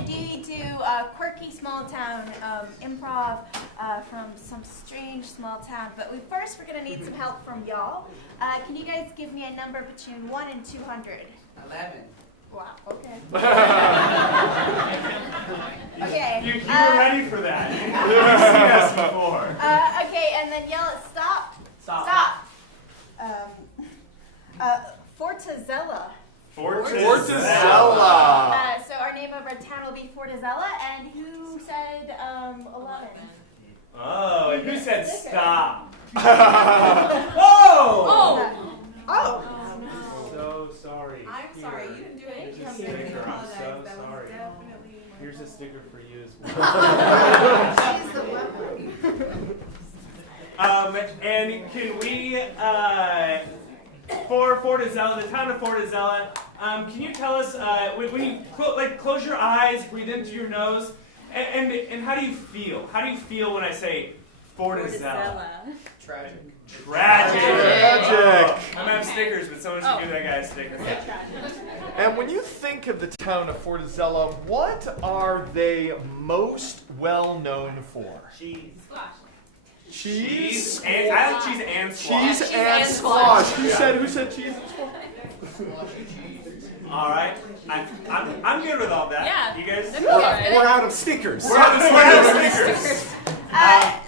to do quirky small town improv from some strange small town. But first we're going to need some help from y'all. Can you guys give me a number between 1 and 200? 11. Wow, okay. Okay. You were ready for that. You've seen us before. Okay, and then yell at stop. Stop. Fortazella. Fortazella. So our name of our town will be Fortazella, and who said 11? Oh, and who said stop? Oh! Oh! So sorry. I'm sorry, you didn't do anything. Here's a You sticker. I'm apologize. so That was sorry. definitely my Here's a fault. sticker for you as well. She's the weapon. And can we, for Fortazella, the town of Fortazella, can you tell us, when you close your eyes, breathe into your nose, and how do you feel? How do you feel when I say Fortazella? Tragic. Tragic. Tragic. I'm gonna have stickers, but someone should give that guy a sticker. And when you think of the town of Fortazella, what are they most well known for? Cheese. Cheese. And I like cheese and squash. Cheese and squash. Who said cheese and squash? All right. I'm good with all that. Yeah. You guys? We're out of stickers. We're out of stickers.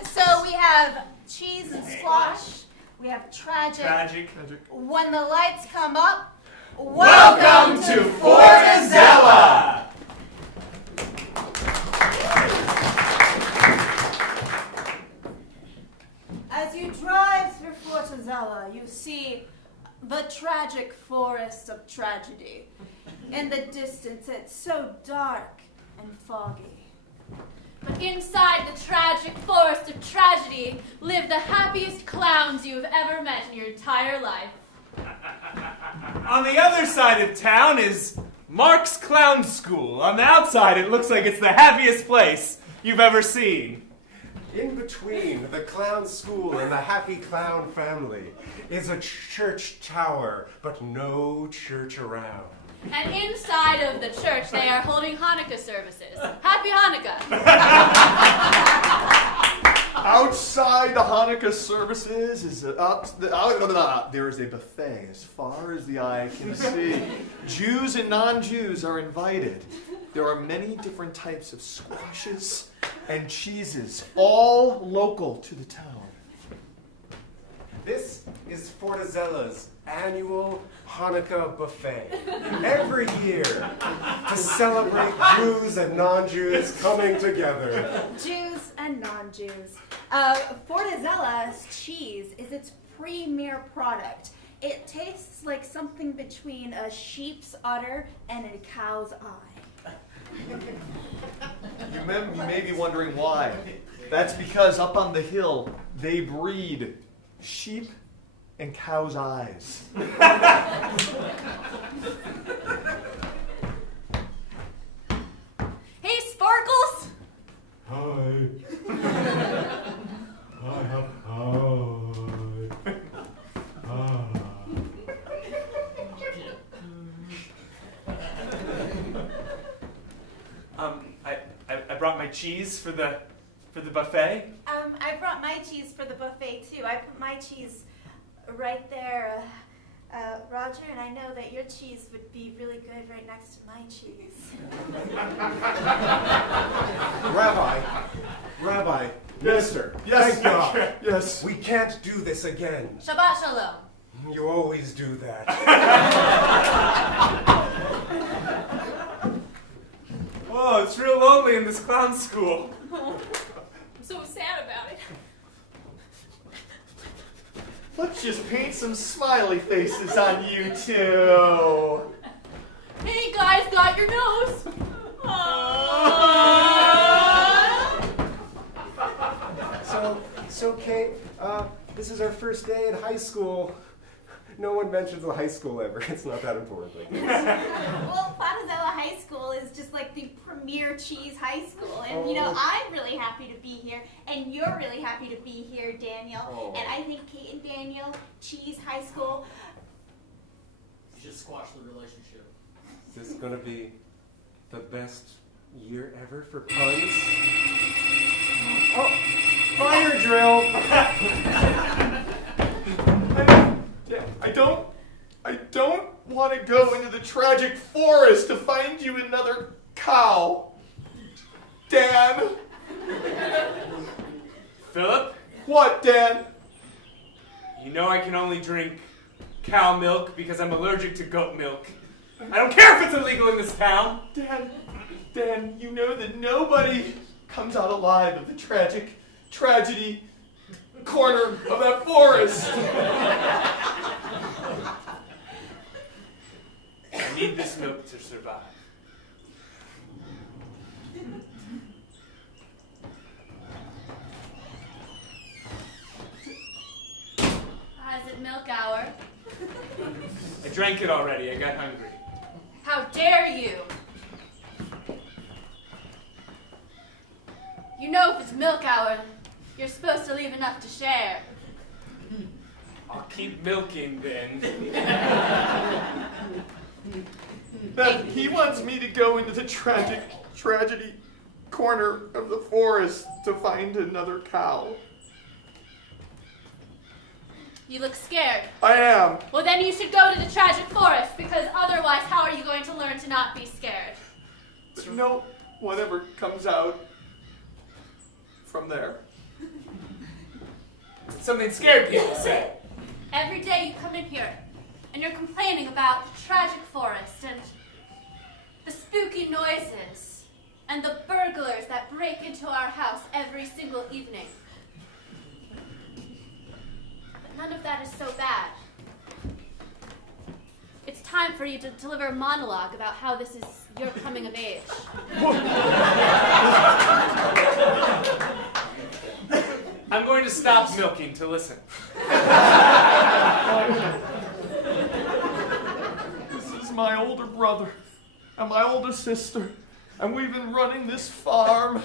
So we have cheese and squash. We have tragic. Tragic. When the lights come up, Welcome to Fortazella. As you drive through Fortazella, you see the tragic forest of tragedy. In the distance, it's so dark and foggy. But inside the tragic forest of tragedy live the happiest clowns you've ever met in your entire life. On the other side of town is Mark's Clown School. On the outside, it looks like it's the happiest place you've ever seen. In between the clown school and the happy clown family is a church tower, but no church around. And inside of the church, they are holding Hanukkah services. Happy Hanukkah! Outside the Hanukkah services is there is a buffet as far as the eye can see. Jews and non-Jews are invited. There are many different types of squashes and cheeses, all local to the town. This is Fortazella's annual Hanukkah buffet. Every year to celebrate Jews and non-Jews coming together. Jews and non-Jews. Fortazella's cheese is its premier product. It tastes like something between a sheep's udder and a cow's eye. You may be wondering why. That's because up on the hill, they breed sheep and cows' eyes. Hey, Sparkles! Hi. I have hi. I brought my cheese for the buffet. I brought my cheese for the buffet too. I put my cheese right there, Roger, and I know that your cheese would be really good right next to my cheese. Rabbi, Minister, Yes. thank God. Yes. We can't do this again. Shabbat Shalom. You always do that. Whoa, it's real lonely in this clown school. I'm so sad about it. Let's just paint some smiley faces on you two. Hey, guys, got your nose. So Kate, this is our first day at high school. No one mentions the high school ever. It's not that important. Well, Fortazella High School is just like the premier cheese high school. And, you know, I'm really happy to be here. And you're really happy to be here, Daniel. And I think Kate and Daniel, Cheese High School. You should squash the relationship. Is this going to be the best year ever for puns? Oh, fire drill! I don't want to go into the tragic forest to find you another cow. Dan. Philip, What, Dan? you know I can only drink cow milk because I'm allergic to goat milk. I don't care if it's illegal in this town. Dan, you know that nobody comes out alive of the tragedy corner of that forest. I need this milk to survive. Is it milk hour? I drank it already. I got hungry. How dare you? You know if it's milk hour, you're supposed to leave enough to share. I'll keep milking then. That he wants me to go into the tragedy corner of the forest to find another cow. You look scared. I am. Well, then you should go to the tragic forest, because otherwise, how are you going to learn to not be scared? No, whatever comes out from there. Something scared people say. Every day you come in here, and you're complaining about the tragic forest, and the spooky noises, and the burglars that break into our house every single evening. None of that is so bad. It's time for you to deliver a monologue about how this is your coming of age. I'm going to stop milking to listen. This is my older brother and my older sister, and we've been running this farm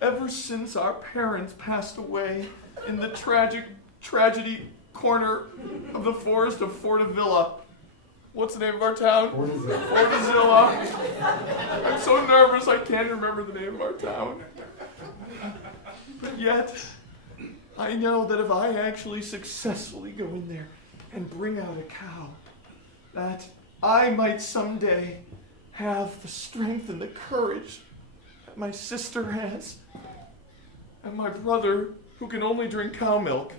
ever since our parents passed away in the tragedy corner of the forest of Fortavilla. What's the name of our town? Fortazilla. I'm so nervous I can't remember the name of our town. But yet, I know that if I actually successfully go in there and bring out a cow, that I might someday have the strength and the courage that my sister has, and my brother, who can only drink cow milk,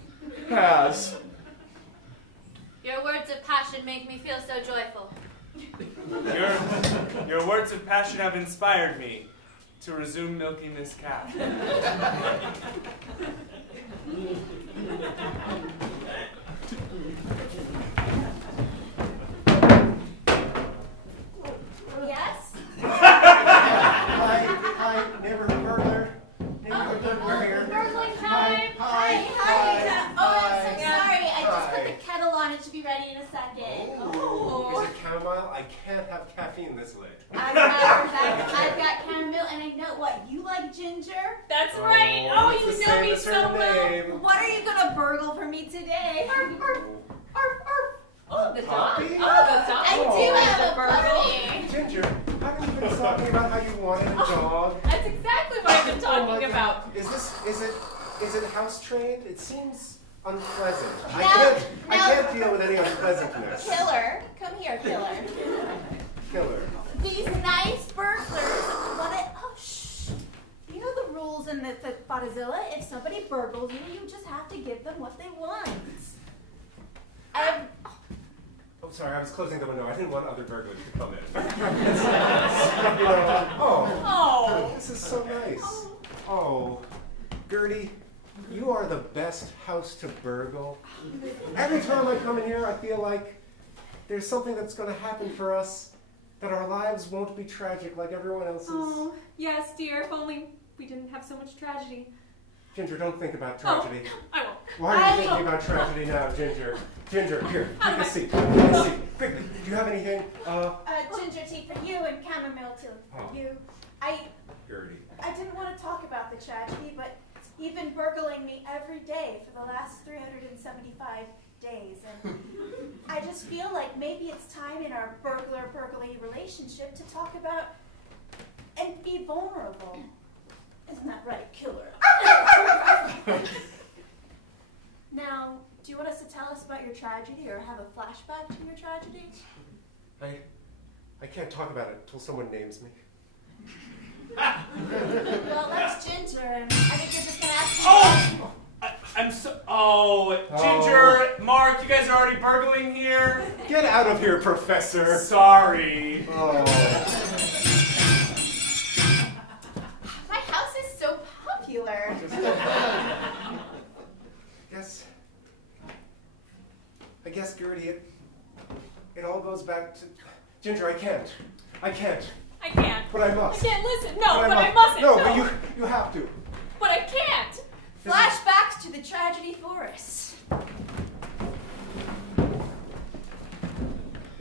has. Your words of passion make me feel so joyful. Your words of passion have inspired me to resume milking this cow. Yes? Hi, neighborhood burglar. Neighborhood burglar. Burgling time! Hi. Oh, I'm so sorry. I just put the kettle on. It should be ready in a second. Oh, is it chamomile? I can't have caffeine this late. I've got chamomile, and I know what you like, ginger. That's right! Oh, you it's the know same me as so her well! name. What are you gonna burgle for me today? Arf, arf, arf, arf. Oh, the dog! Puppy? Oh, the dog! I do have a puppy. Ginger, haven't you been talking about how you wanted a dog? That's exactly what I've been Oh my talking God. about. Is it house trained? It seems unpleasant. I No. can't deal with any unpleasantness. Killer, come here, killer. Killer. These nice burglars want to. Oh, shh. You know the rules in the Spotazilla? If somebody burgles you, you just have to give them what they want. Oh, sorry, I was closing the window. I didn't want other burglars to come in. Oh. This is so nice. Oh, Gertie, you are the best house to burgle. Every time I come in here, I feel like there's something that's going to happen for us, that our lives won't be tragic like everyone else's. Oh, yes, dear. If only we didn't have so much tragedy. Ginger, don't think about tragedy. I won't. Why are you thinking about tragedy now, Ginger? Ginger, here, take a seat. Take a seat. Quickly, do you have anything? Ginger tea for you and chamomile tea for you. Gertie. I didn't want to talk about the tragedy, but you've been burgling me every day for the last 375 days, and I just feel like maybe it's time in our burglar-burgly relationship to talk about an and be vulnerable. Isn't that right, killer? Now, do you want us to tell us about your tragedy or have a flashback to your tragedy? I can't talk about it until someone names me. Well, that's Ginger, and I think you're just gonna ask me. Oh! I'm so. Oh, Ginger, Mark, you guys are already burgling here? Get out of here, Professor! Sorry. Oh. My house is so popular. I guess, Gertie, it all goes back to... Ginger, I can't. I can't. But I must. I can't listen. No, but I must. mustn't. No, but you have to. But I can't. Flashbacks to the tragedy forest.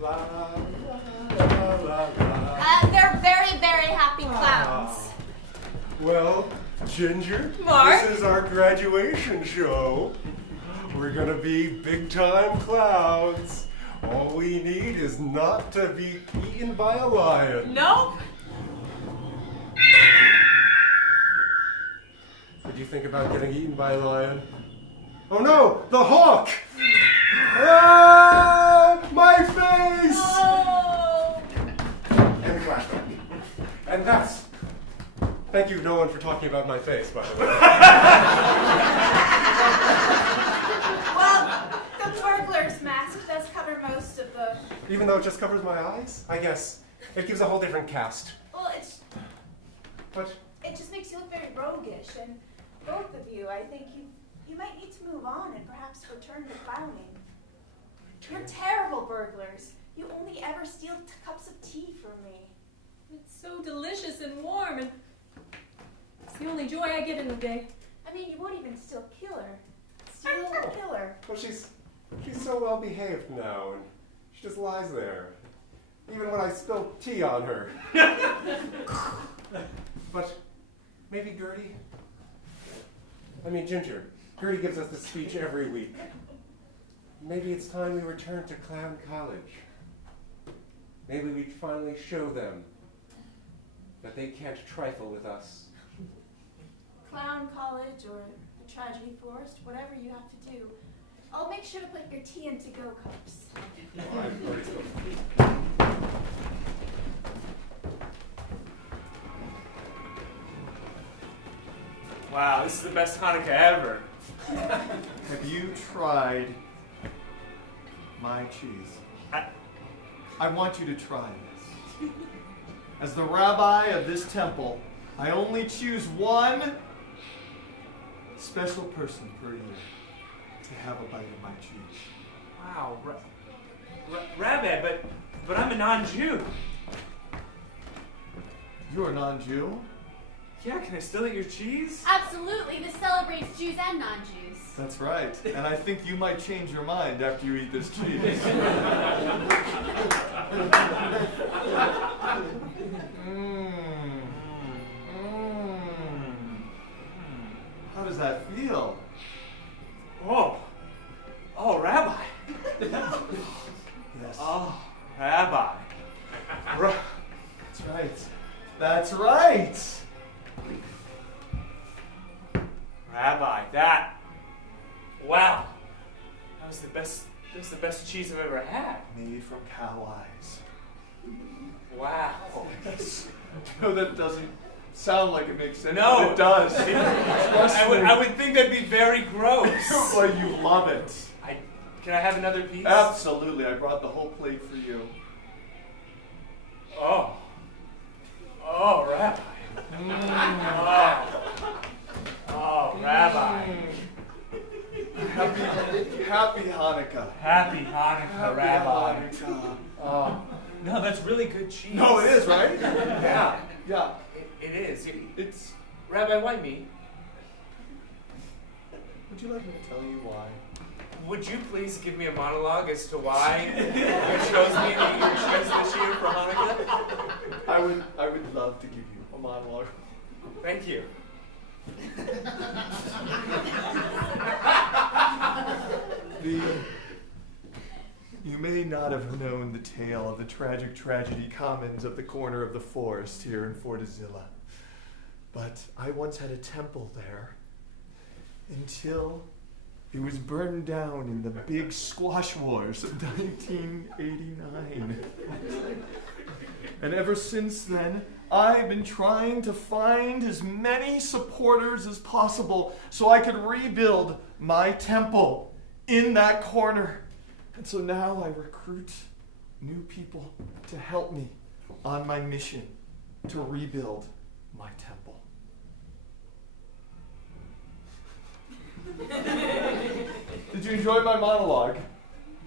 La, la, la, la. They're very, very happy clowns. Well, Ginger, Mark? this is our graduation show. We're gonna be big-time clowns. All we need is not to be eaten by a lion. Nope. Did you think about getting eaten by a lion? Oh no! The hawk! Ah! My face! Oh. And flashback. And that's... Thank you, no one, for talking about my face, by the way. Well, the burglar's mask does cover most of the... Even though it just covers my eyes? I guess. It gives a whole different cast. Well, But it just makes you look very roguish, and both of you, I think you might need to move on and perhaps return to clowning. You're terrible burglars. You only ever steal cups of tea from me. It's so delicious and warm, and it's the only joy I get in the day. I mean, you won't even steal killer. Steal killer. well, she's so well behaved now, and she just lies there. Even when I spill tea on her. But maybe Ginger. Gertie gives us this speech every week. Maybe it's time we return to Clown College. Maybe we finally show them that they can't trifle with us. Clown College or the Tragedy Forest, whatever you have to do. I'll make sure to put your tea in to-go cups. Oh, I've already spoken. Wow, this is the best Hanukkah ever. Have you tried my cheese? I want you to try this. As the rabbi of this temple, I only choose one special person per year to have a bite of my cheese. Wow, Rabbi, but I'm a non-Jew. You're a non-Jew? Yeah, can I still eat your cheese? Absolutely, this celebrates Jews and non-Jews. That's right. And I think you might change your mind after you eat this cheese. How does that feel? Oh, Rabbi. Yes. Oh, Rabbi. That's right. That's right. Rabbi, wow. That was the best cheese I've ever had. Made from cow eyes. Wow. No, that doesn't sound like it makes sense. No. But it does. I would think that'd be very gross. Well, you love it. Can I have another piece? Absolutely. I brought the whole plate for you. Oh, Rabbi. Oh, Rabbi. Happy Hanukkah. Happy Hanukkah, Rabbi. Hanukkah. Oh, no, that's really good cheese. No, it is, right? Yeah. Yeah. It is. It's. Rabbi, why me? Would you like me to tell you why? Would you please give me a monologue as to why you chose me to eat your cheese this year for Hanukkah? I would love to give you a monologue. Thank you. You may not have known the tale of the tragic tragedy commons of the corner of the forest here in Fortezilla, but I once had a temple there until it was burned down in the big squash wars of 1989. And ever since then, I've been trying to find as many supporters as possible so I could rebuild my temple in that corner. And so now I recruit new people to help me on my mission to rebuild my temple. Did you enjoy my monologue?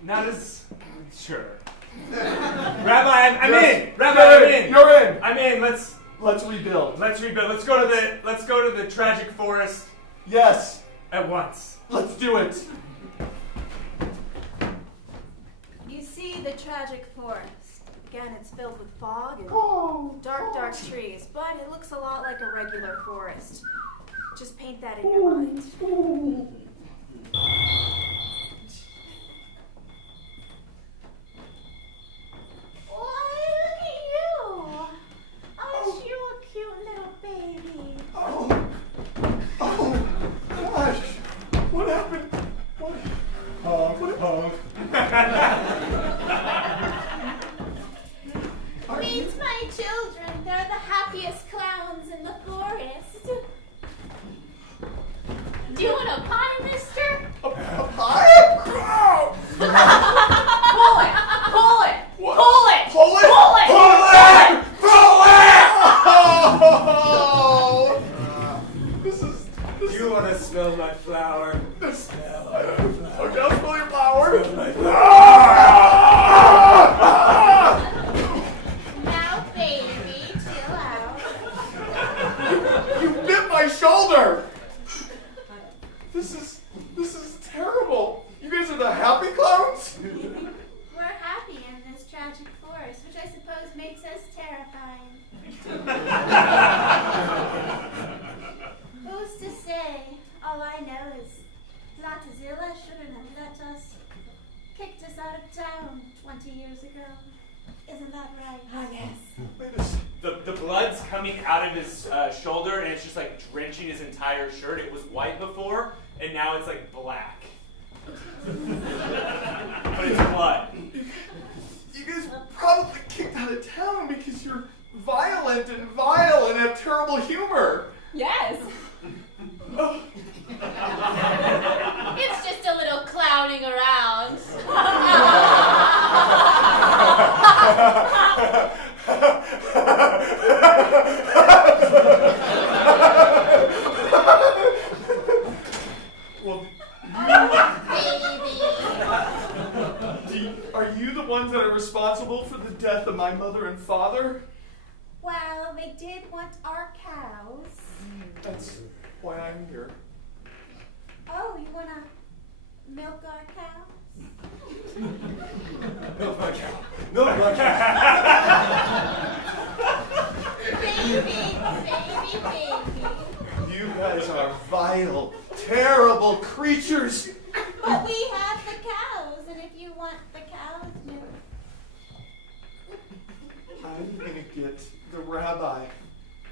Not as sure. Rabbi, I'm Yes. in. Rabbi, I'm in. You're in. I'm in. Let's rebuild. rebuild. Let's go to the tragic forest Yes. at once. Let's do it. You see the tragic forest. Again, it's filled with fog and dark trees, but it looks a lot like a regular forest. Just paint that in your mind. Why, look at you! Aren't you a cute little baby? Oh, gosh. What happened? What? Meet my children. They're the happiest clowns in the forest. Do you want a pie, mister? A pie? Pull it! Pull it! What? Pull it! Pull it! Pull it! Pull it! Pull it! Oh! This is. You want to smell my flower? Okay, I'll smell your flower. Now, baby, chill out. You bit my shoulder. This is terrible. You guys are the happy clowns? We're happy in this tragic forest, which I suppose makes us terrifying. Who's to say? All I know is Fortezilla shouldn't have let us, kicked us out of town 20 years ago. Isn't that right? Oh, yes. Wait a second. The blood's coming out of his shoulder, and it's just like drenching his entire shirt. It was white before, and now it's like black. But it's blood. You guys were probably kicked out of town because you're violent and vile and have terrible humor. Yes. It's just a little clowning around. Well, Baby. are you the ones that are responsible for the death of my mother and father? Well, they did want our cows. That's why I'm here. Oh, you want to milk our cows? Milk my cow. Milk my cow. Baby. You guys are vile, terrible creatures. But we have the cows, and if you want the cows milk. I'm gonna get the rabbi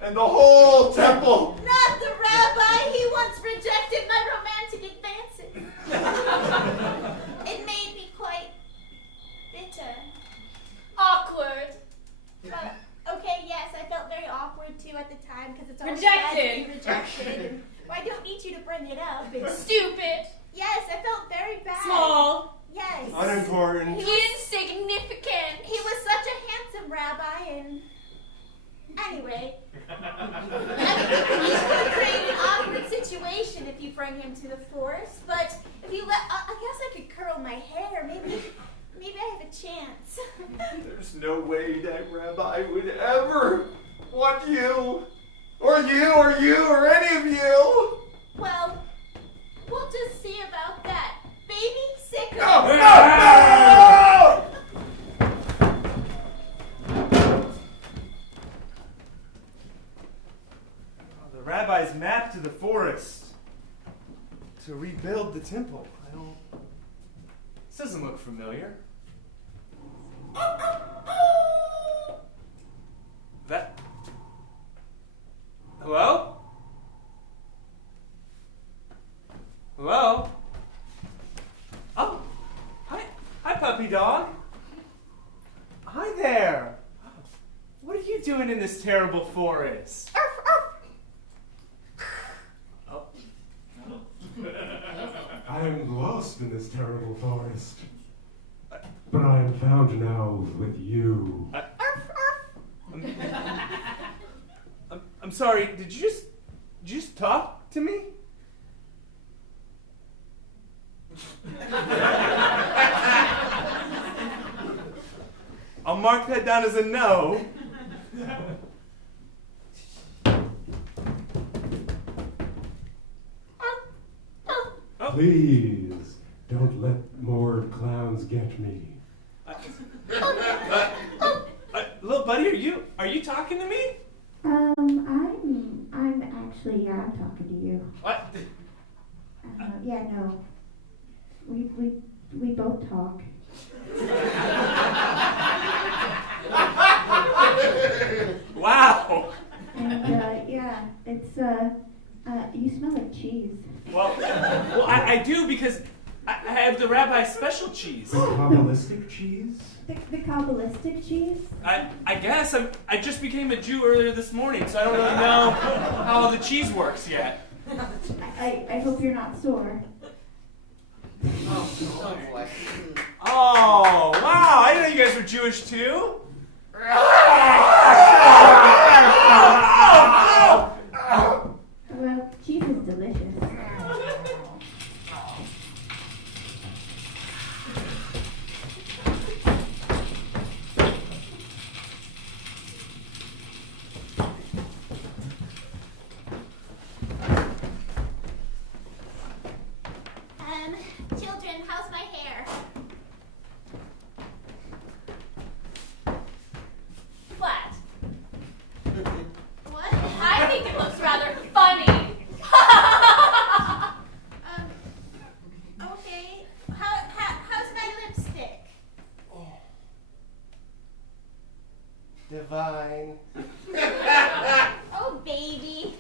and the whole temple. Not the rabbi. He once rejected my romantic advances. It made me quite bitter. Awkward. Okay, yes, I felt very awkward too at the time because it's all Rejected. rejected. Well, I don't need you to bring it up. Stupid. Yes, I felt very bad. Small. Yes. Unimportant. Insignificant. He was such a handsome rabbi, and anyway, I mean, you could create an awkward situation if you bring him to the forest. But if you let, I guess I could curl my hair. Maybe I have a chance. There's no way that rabbi would ever want you, or any of you. Well, we'll just see about that. Baby, sick. No! The rabbi's map to the forest to rebuild the temple. This doesn't look familiar. there. What are you doing in this terrible forest? Oh. I am lost in this terrible forest. But I am found now with you. I'm sorry, did you just talk to me? I'll mark that down as a no. Please, don't let more clowns get me. Little buddy, are you talking to me? I'm actually, yeah, I'm talking to you. What? Yeah, no. We both talk. Wow. And, yeah, it's, you smell like cheese. Well, I do because I have the rabbi's special cheese. The Kabbalistic cheese? The Kabbalistic cheese? I guess I just became a Jew earlier this morning, so I don't really know how the cheese works yet. I hope you're not sore. Oh boy. Oh, wow, I didn't know you guys were Jewish too. Well, cheese is delicious. Children, how's my hair? Flat. What? I think it looks rather funny. Okay. How's my lipstick? Divine. Oh, baby.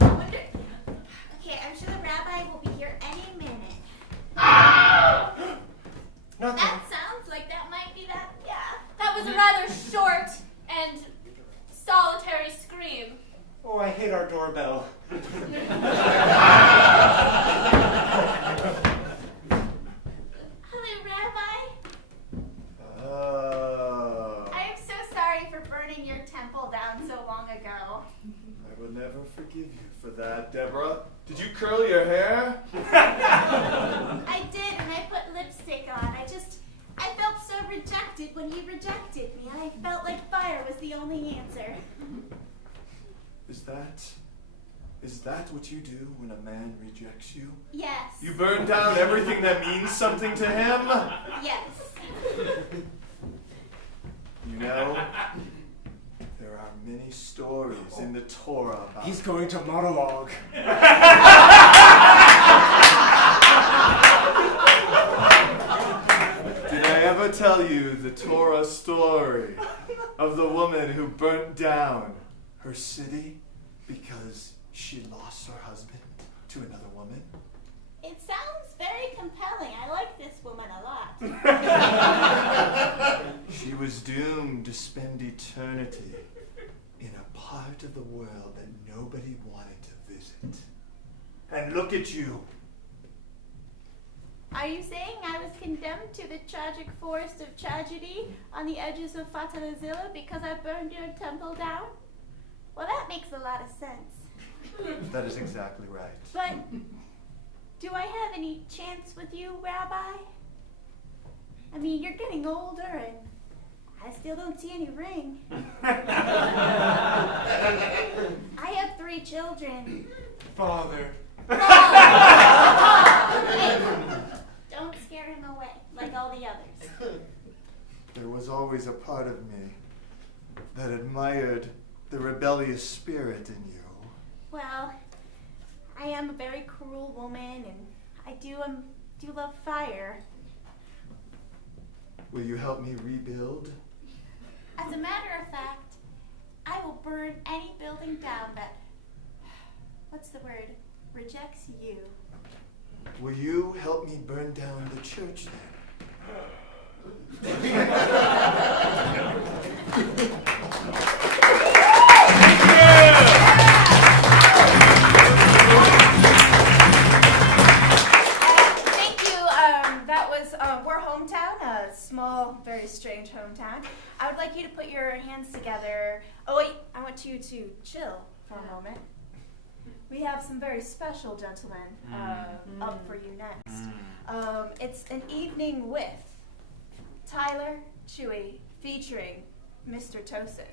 I wonder. Okay, I'm sure the rabbi will be here any minute. Nothing. That sounds like that might be that. Yeah. That was a rather short and solitary scream. Oh, I hate our doorbell. Hello, Rabbi. Oh. I am so sorry for burning your temple down so long ago. I will never forgive you for that, Deborah. Did you curl your hair? I did, and I put lipstick on. I felt so rejected when you rejected me. I felt like fire was the only answer. Is that what you do when a man rejects you? Yes. You burn down everything that means something to him? Yes. You know, there are many stories in the Torah about... He's going to monologue. Did I ever tell you the Torah story of the woman who burnt down her city because she lost her husband to another woman? It sounds very compelling. I like this woman a lot. She was doomed to spend eternity in a part of the world that nobody wanted to visit. And look at you. Are you saying I was condemned to the tragic forest of tragedy on the edges of Fatalazilla because I burned your temple down? Well, that makes a lot of sense. That is exactly right. But do I have any chance with you, Rabbi? I mean, you're getting older and I still don't see any ring. I have 3 children. Father. Hey, don't scare him away like all the others. There was always a part of me that admired the rebellious spirit in you. Well, I am a very cruel woman, and I do love fire. Will you help me rebuild? As a matter of fact, I will burn any building down that, what's the word, rejects you. Will you help me burn down the church then? small, very strange hometown, I would like you to put your hands together. Oh wait, I want you to chill for a moment. We have some very special gentlemen up for you next. It's an evening with Tyler Chewy featuring Mr. Tosin.